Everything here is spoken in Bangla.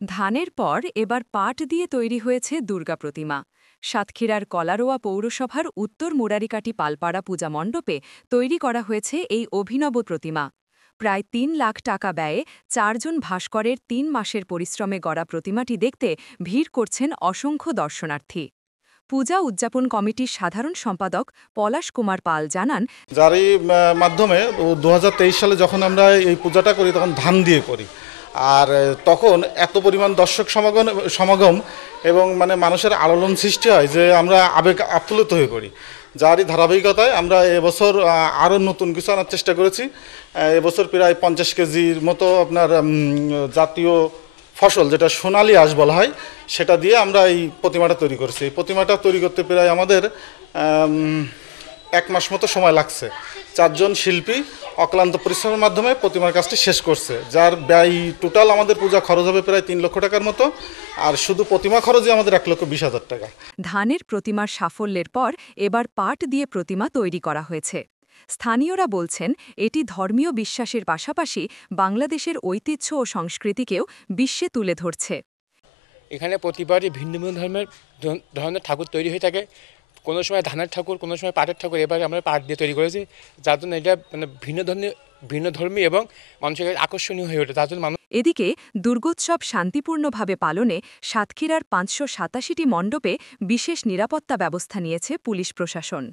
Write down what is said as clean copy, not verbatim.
ধানের পর এবার পাট দিয়ে তৈরি হয়েছে দুর্গা প্রতিমা। সাতক্ষীরার কলারোয়া পৌরসভার উত্তর মুরারিকাটি পালপাড়া পূজা মণ্ডপে তৈরি করা হয়েছে এই অভিনব প্রতিমা। প্রায় ৩ লাখ টাকা ব্যয়ে ৪ জন ভাস্করের ৩ মাসের পরিশ্রমে গড়া প্রতিমাটি দেখতে ভিড় করছেন অসংখ্য দর্শনার্থী। পূজা উদযাপন কমিটির সাধারণ সম্পাদক পলাশ কুমার পাল জানান, যারই মাধ্যমে ২০২৩ সালে যখন আমরা এই পূজাটা করি তখন ধান দিয়ে করি। আর তখন এত পরিমাণ দর্শক সমাগম এবং মানুষের আলোড়ন সৃষ্টি হয় যে আমরা আবেগ আপ্লুত হয়ে পড়ি। যারই ধারাবাহিকতায় আমরা এবছর আরও নতুন কিছু আনার চেষ্টা করেছি। এবছর প্রায় 50 কেজির মতো আপনার জাতীয় ফসল, যেটা সোনালী আঁশ বলা হয়, সেটা দিয়ে আমরা এই প্রতিমাটা তৈরি করেছি। এই প্রতিমাটা তৈরি করতে প্রায় আমাদের 1 মাস মতো সময় লাগছে। 4 জন শিল্পী অক্লান্ত পরিশ্রমের মাধ্যমে প্রতিমার কাজটি শেষ করছে, যার ব্যয় টোটাল আমাদের পূজা খরচ হবে প্রায় 3 লক্ষ টাকার মতো। আর শুধু প্রতিমা খরচই আমাদের 1,20,000 টাকা। ধানের প্রতিমার সাফল্যের পর এবার পাট দিয়ে প্রতিমা তৈরি করা হয়েছে। স্থানীয়রা বলছেন, এটি ধর্মীয় বিশ্বাসের পাশাপাশি বাংলাদেশের ঐতিহ্য ও সংস্কৃতিকেও বিশ্বে তুলে ধরছে। এখানে প্রতিবারই ভিন্ন ভিন্ন ধরনের ঠাকুর তৈরি হয়ে থাকে। কোনো সময় ধানের ঠাকুর, কোনো সময় পাটের ঠাকুর। এবারে আমরা পাট দিয়ে তৈরি করেছি, যার জন্য এটা ভিন্ন ধর্মী এবং মানুষের আকর্ষণীয় হয়ে ওঠে। তার জন্য এদিকে দুর্গোৎসব শান্তিপূর্ণভাবে পালনে সাতক্ষীরার 587টি মণ্ডপে বিশেষ নিরাপত্তা ব্যবস্থা নিয়েছে পুলিশ প্রশাসন।